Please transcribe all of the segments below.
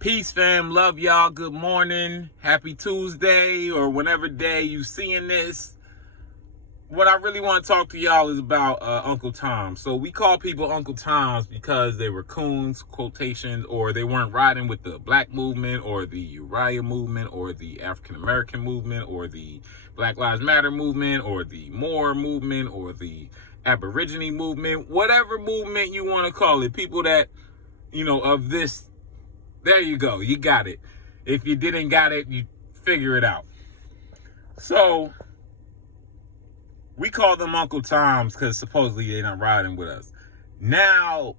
Peace, fam. Love y'all. Good morning. Happy Tuesday, or whenever day you seeing this. What I really want to talk to y'all is about Uncle Tom. So we call people Uncle Toms because they were coons, quotations, or they weren't riding with the black movement or the Uriah movement or the African American movement or the Black Lives Matter movement or the Moore movement or the Aborigine movement, whatever movement you want to call it. People that, of this. There you go. You got it. If you didn't got it, you figure it out. So we call them Uncle Toms because supposedly they're not riding with us. Now,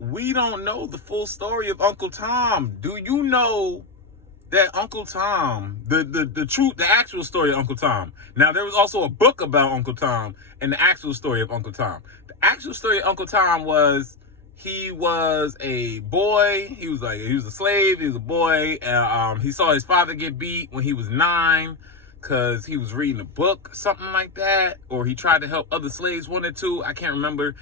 we don't know the full story of Uncle Tom. Do you know that Uncle Tom, the actual story of Uncle Tom? Now, there was also a book about Uncle Tom and the actual story of Uncle Tom. The actual story of Uncle Tom was he was a boy. He was a slave. He was a boy. He saw his father get beat when he was 9 because he was reading a book, something like that. Or he tried to help other slaves, 1 or 2. I can't remember.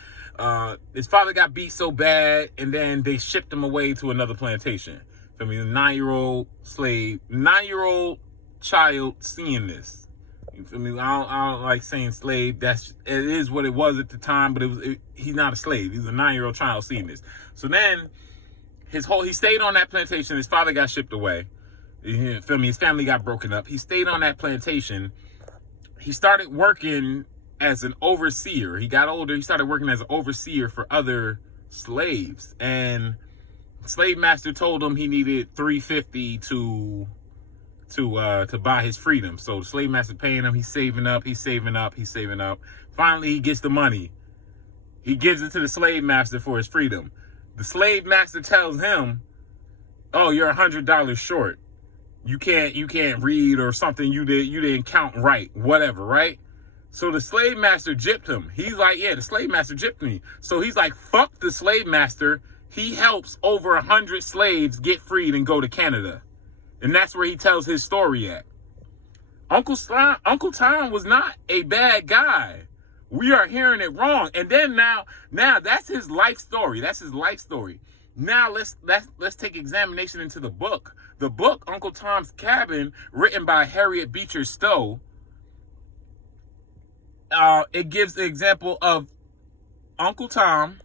His father got beat so bad, and then they shipped him away to another plantation. I mean, a 9-year-old slave, 9-year-old child seeing this. You feel me? I don't like saying slave. It is what it was at the time, but he's not a slave. He's a 9-year-old child seeing this. So then he stayed on that plantation. His father got shipped away. You feel me? His family got broken up. He stayed on that plantation. He started working as an overseer. He got older. He started working as an overseer for other slaves. And the slave master told him he needed $350 to buy his freedom. So the slave master paying him, he's saving up. Finally, he gets the money. He gives it to the slave master for his freedom. The slave master tells him, "Oh, you're $100 short. You can't read or something. You didn't count right. Whatever, right?" So the slave master gypped him. He's like, "Yeah, the slave master gypped me." So he's like, "Fuck the slave master." He helps over 100 slaves get freed and go to Canada. And that's where he tells his story at. Uncle Tom was not a bad guy. We are hearing it wrong. And then now that's his life story. That's his life story. Now let's take examination into the book. The book, Uncle Tom's Cabin, written by Harriet Beecher Stowe. It gives the example of Uncle Tom,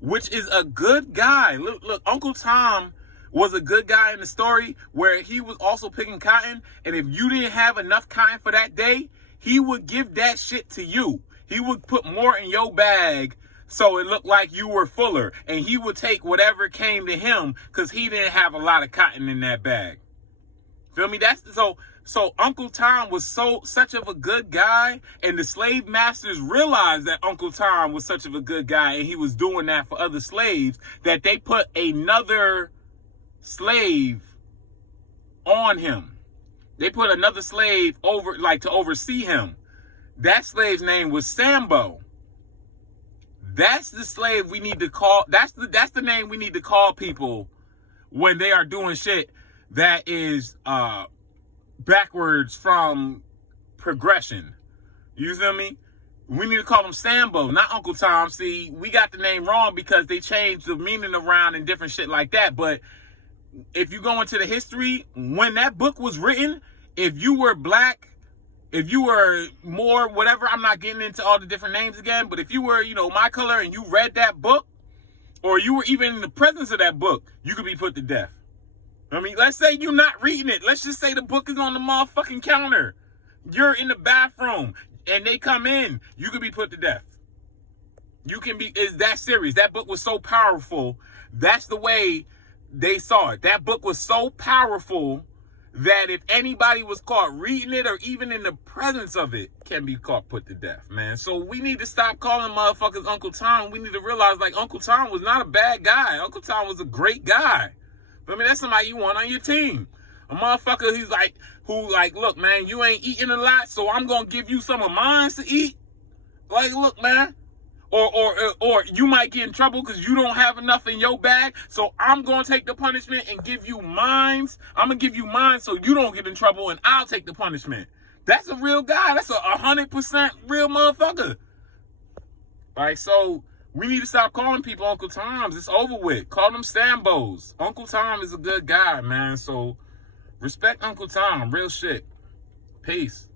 which is a good guy. Look, Uncle Tom was a good guy in the story where he was also picking cotton. And if you didn't have enough cotton for that day, he would give that shit to you. He would put more in your bag so it looked like you were fuller. And he would take whatever came to him because he didn't have a lot of cotton in that bag. Feel me? So Uncle Tom was such of a good guy, and the slave masters realized that Uncle Tom was such of a good guy and he was doing that for other slaves, that they put another slave on him. They put another slave to oversee him. That slave's name was Sambo. That's the slave we need to call. That's the name we need to call people when they are doing shit that is backwards from progression. You feel me? We need to call him Sambo, not Uncle Tom. See, we got the name wrong because they changed the meaning around and different shit like that. But if you go into the history, when that book was written, if you were black, if you were more whatever, I'm not getting into all the different names again, but if you were, my color and you read that book, or you were even in the presence of that book, you could be put to death. I mean, let's say you're not reading it. Let's just say the book is on the motherfucking counter. You're in the bathroom and they come in, you could be put to death. It's that serious. That book was so powerful. That's the way they saw it. That book was so powerful that if anybody was caught reading it or even in the presence of it, can be caught put to death, man. So we need to stop calling motherfuckers Uncle Tom. We need to realize, Uncle Tom was not a bad guy. Uncle Tom was a great guy. I mean, that's somebody you want on your team. A motherfucker who look, man, you ain't eating a lot, so I'm going to give you some of mine to eat. Look, man. Or you might get in trouble because you don't have enough in your bag. So I'm going to take the punishment and give you mines. I'm going to give you mine so you don't get in trouble and I'll take the punishment. That's a real guy. That's a 100% real motherfucker. All right, so We need to stop calling people Uncle Toms. It's over with. Call them Sambos. Uncle Tom is a good guy, man. So respect Uncle Tom. Real shit. Peace.